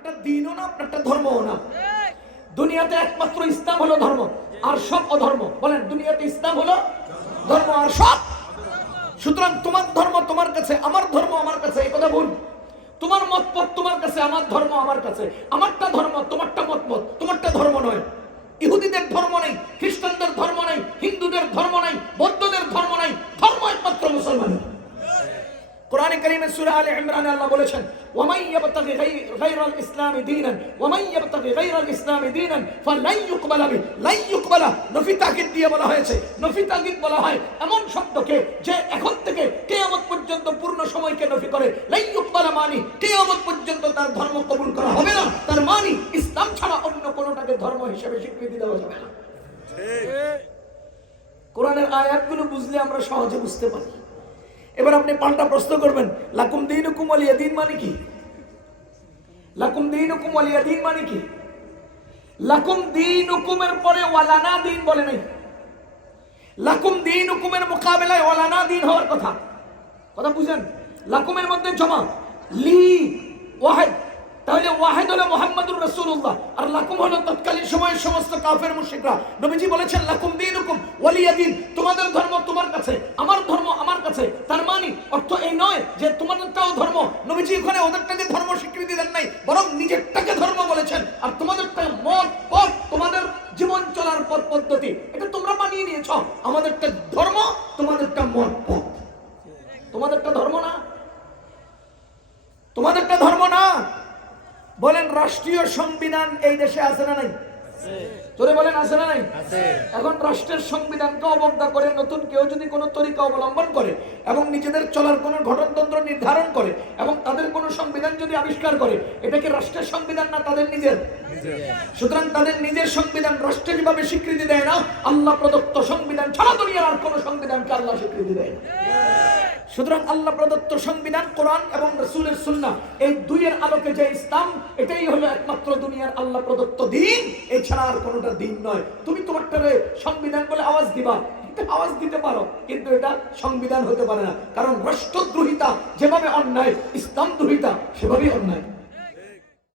আপনারটা দিনও না আপনারটা ধর্মও না। দুনিয়াতে একমাত্র ইসলাম হলো ধর্ম, আর সব অধর্ম। বলেন, দুনিয়াতে ইসলাম হলো ধর্ম, আর সব? সুতরাং তোমার ধর্ম তোমার কাছে, আমার ধর্ম আমার কাছে, এই কথা ভুল তোমার মত পথ তোমার কাছে, আমার ধর্ম আমার কাছে। আমারটা ধর্ম, তোমারটা মত মত তোমারটা ধর্ম নয় ইহুদিদের ধর্ম নেই খ্রিস্টানদের ধর্ম নেই হিন্দুদের ধর্ম নেই বৌদ্ধদের ধর্ম নেই ধর্ম একমাত্র মুসলমানের সূরা আলে ইমরানে আল্লাহ বলেছেন ইয়াবতাগি গায়রাল ইসলামি দীনান ইয়াবতাগি গায়রাল ইসলামি দীনান ফালাই ইউকবালা বি লাই ইউকবালা। নফি তাকিদ দিয়ে বলা হয়েছে। নফি তাকিদ বলা হয় এমন শব্দকে যে এখন থেকে কিয়ামত পর্যন্ত পূর্ণ সময়কে নফি করে। লাই ইউকবালা মানি কিয়ামত পর্যন্ত তার ধর্ম কবুল করা হবে না। তার মানি ইসলাম ছাড়া অন্য কোনোটাকে ধর্ম হিসেবে স্বীকৃতি দেওয়া যাবে না। কোরআনের আয়াতগুলো বুঝলে আমরা সহজে বুঝতে পারি। এবার আপনি পাল্টা প্রশ্ন করবেন, লাকুম দিন হুকুম আলিয়া দিন মানে কি? লাকুম দিন হুকুম আলিয়া দিন মানে কি? লাকুম দিন হুকুমের পরে ওয়ালানা দিন বলে নাই। লাকুম দিন হুকুমের মোকাবেলায় ওয়ালানা দিন হওয়ার কথা। কথা বুঝেন লাকুমের মধ্যে জমা। লি ওয়াহেদ তাহলে ওয়াহেদ হলো মোহাম্মদুর রসুল্লাহ আর লাকুম হলো তৎকালীন সময়ের সমস্ত কাফের মুশরিকরা। নবীজি বলেছেন, লাকুম দিন হুকুম ওয়ালিয়া দিন। তোমাদের ধর্ম তোমার কাছে, আমার ধর্ম আমার কাছে। তার মানে অর্থ এই নয় যে তোমাদেরটাও ধর্ম। নবীজি ওখানে ওদেরটাকে ধর্ম স্বীকৃতি দেন নাই, বরং নিজেরটাকে ধর্ম বলেছেন। আর তোমাদেরটা মত পথ, তোমাদের জীবন চলার পথ পদ্ধতি, এটা তোমরা মানিয়ে নিয়েছ। আমাদেরটা ধর্ম, তোমাদেরটা মত পথ। তোমাদেরটা ধর্ম না? তোমাদেরটা ধর্ম বলেন রাষ্ট্রীয় সংবিধান এই দেশে আছে না নাই? তোরে বলেন আছে না নাই? এখন রাষ্ট্রের সংবিধানকে অবজ্ঞা করে নতুন কেউ যদি কোনো তরিকা অবলম্বন করে এবং নিজেদের চলার কোনো গঠনতন্ত্র নির্ধারণ করে এবং তাদের কোনো সংবিধান যদি আবিষ্কার করে এটা কি রাষ্ট্রের সংবিধান না তাদের নিজের? সুতরাং তাদের নিজের সংবিধান রাষ্ট্রে যেভাবে স্বীকৃতি দেয় না। আল্লাহ প্রদত্ত সংবিধান ছাড়া দুনিয়ার আর কোনো সংবিধানকে আল্লাহ স্বীকৃতি দেয় না। সুতরাং আল্লাহ প্রদত্ত সংবিধান, কোরআন এবং রসুলের সুন্না এই দুইয়ের আলোকে যে ইসলাম, এটাই হলো একমাত্র দুনিয়ার আল্লাহ প্রদত্ত দিন। এছাড়া আর কোনোটা দিন নয়। তুমি তোমারটারে সংবিধান বলে আওয়াজ দিবা। আওয়াজ দিতে পারো, কিন্তু এটা সংবিধান হতে পারে না। কারণ রাষ্ট্রদ্রোহিতা যেভাবে অন্যায় ইসলাম দ্রোহিতা সেভাবেই অন্যায়।